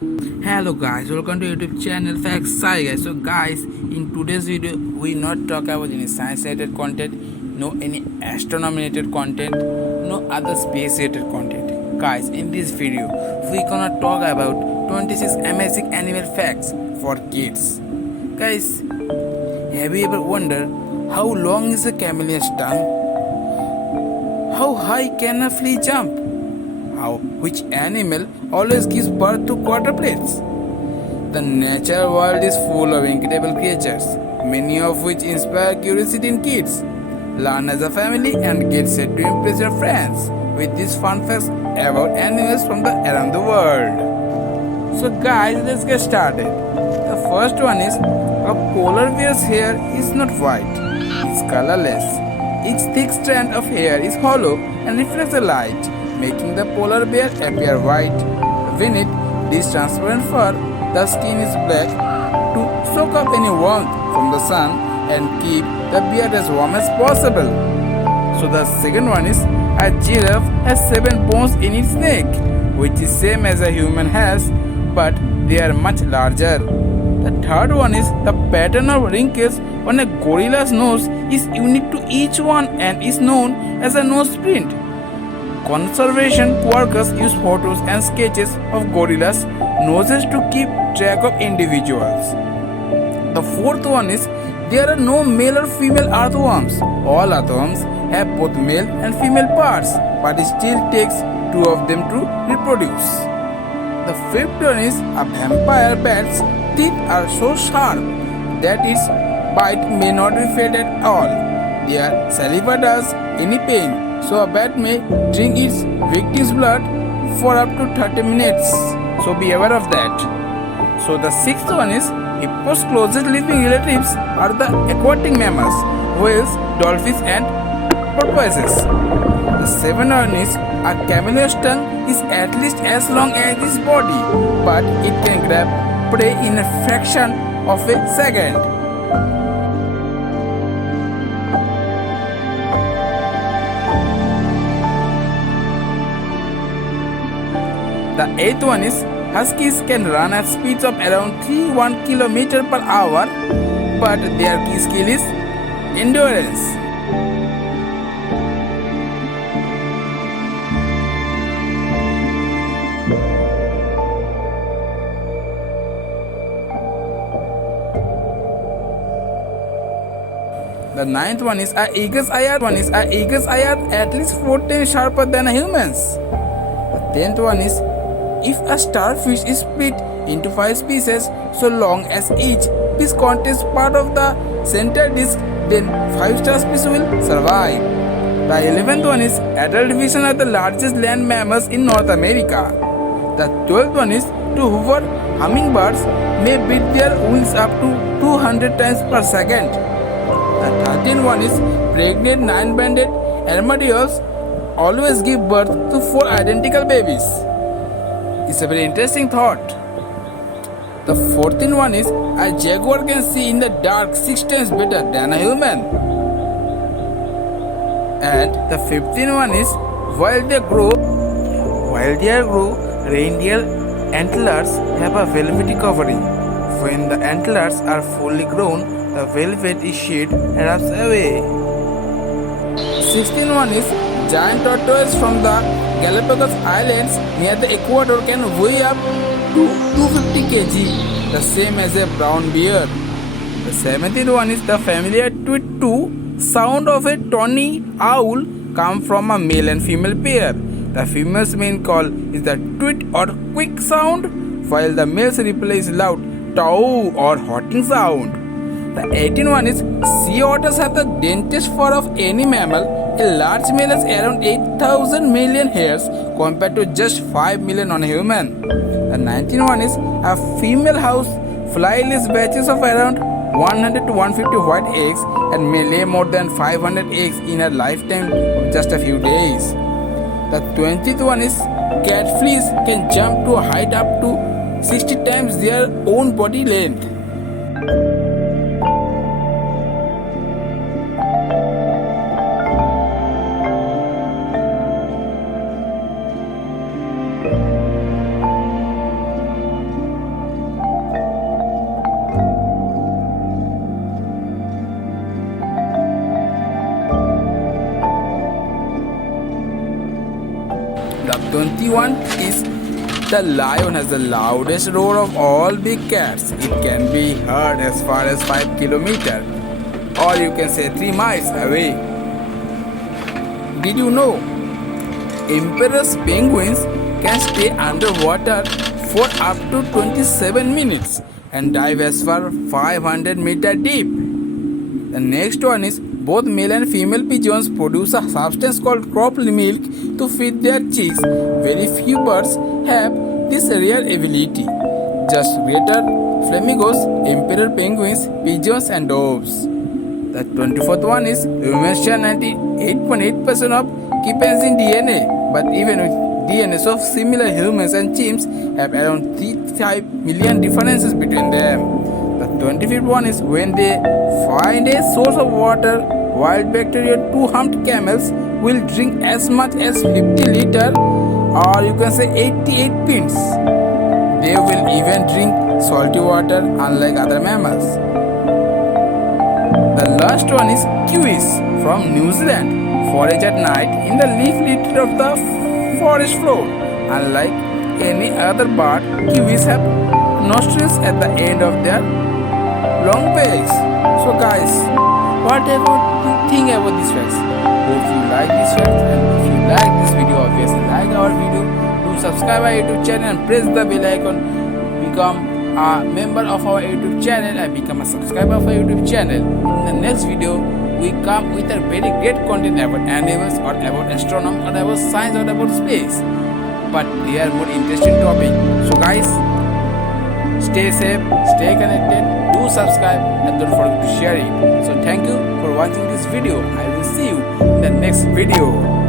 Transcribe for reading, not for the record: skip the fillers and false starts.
Hello guys, welcome to YouTube channel Facts Sci guys. So guys, in today's video we not talk about any science related content, no any astronomy related content, no other space related content. Guys, in this video we gonna talk about 26 amazing animal facts for kids. Guys, have you ever wondered how long is a chameleon's tongue? How high can a flea jump? Which animal always gives birth to quadruplets? The natural world is full of incredible creatures, many of which inspire curiosity in kids. Learn as a family and get set to impress your friends with these fun facts about animals from around the world. So guys, let's get started. The first one is a polar bear's hair is not white, it's colorless. Each thick strand of hair is hollow and reflects the light, making the polar bear appear white. Beneath this transparent fur, the skin is black to soak up any warmth from the sun and keep the bear as warm as possible. So the second one is a giraffe has 7 bones in its neck, which is same as a human has, but they are much larger. The third one is the pattern of wrinkles on a gorilla's nose is unique to each one and is known as a nose print. Conservation workers use photos and sketches of gorillas' noses to keep track of individuals. The fourth one is there are no male or female earthworms. All earthworms have both male and female parts, but it still takes 2 of them to reproduce. The fifth one is a vampire bat's teeth are so sharp that its bite may not be felt at all. Their saliva does any pain. So a bat may drink its victim's blood for up to 30 minutes. So be aware of that. So the sixth one is hippo's closest living relatives are the aquatic mammals, whales, dolphins and porpoises. The seventh one is a chameleon's tongue is at least as long as its body, but it can grab prey in a fraction of a second. The eighth one is huskies can run at speeds of around 31 km per hour, but their key skill is endurance. The ninth one is a eagle's eye are at least 4 times sharper than a human's. The 10th one is if a starfish is split into 5 pieces so long as each piece contains part of the center disc, then 5 starfish will survive. The 11th one is adult division are the largest land mammals in North America. The 12th one is to hover, hummingbirds may beat their wings up to 200 times per second. The 13th one is pregnant 9-banded armadillos always give birth to 4 identical babies. It's a very interesting thought. The 14th one is a jaguar can see in the dark 6 times better than a human. And the 15th one is while they grow, reindeer antlers have a velvety covering. When the antlers are fully grown, the velvet is shed and rubs away. 16th one is giant tortoise from the Galapagos Islands near the equator can weigh up to 250 kg, the same as a brown bear. The 17th one is the familiar tweet-two sound of a tawny owl come from a male and female pair. The female's main call is the tweet or quick sound, while the male's reply is loud tow or hooting sound. The 18th one is sea otters have the densest fur of any mammal. A large male has around 8,000 million hairs compared to just 5 million on a human. The 19th one is a female house fly lays batches of around 100 to 150 white eggs and may lay more than 500 eggs in a lifetime of just a few days. The 20th one is cat fleas can jump to a height up to 60 times their own body length. one is the lion has the loudest roar of all big cats. It can be heard as far as 5 kilometers, or you can say 3 miles away. Did you know emperor's penguins can stay underwater for up to 27 minutes and dive as far 500 meters deep? The next one is both male and female pigeons produce a substance called crop milk to feed their chicks. Very few birds have this rare ability. Just greater flamingos, emperor penguins, pigeons and doves. The 24th one is humans share 98.8% of chimpanzee DNA, but even with DNAs of similar humans and chimps have around 35 million differences between them. The 25th one is when they find a source of water, wild bacteria two humped camels will drink as much as 50 liters, or you can say 88 pints. They will even drink salty water unlike other mammals. The last one is kiwis from New Zealand. Forage at night in the leaf litter of the forest floor. Unlike any other bird, kiwis have nostrils at the end of their long legs. So guys, what about you think about these facts? Hope you like these facts, and if you like this video, obviously like our video, do subscribe our YouTube channel and press the bell icon. Become a member of our YouTube channel and become a subscriber of our YouTube channel. In the next video, we come with a very great content about animals or about astronomy or about science or about space. But they are more interesting topic. So guys, stay safe, stay connected, do subscribe and don't forget to share it. So thank you for watching this video. I will see you in the next video.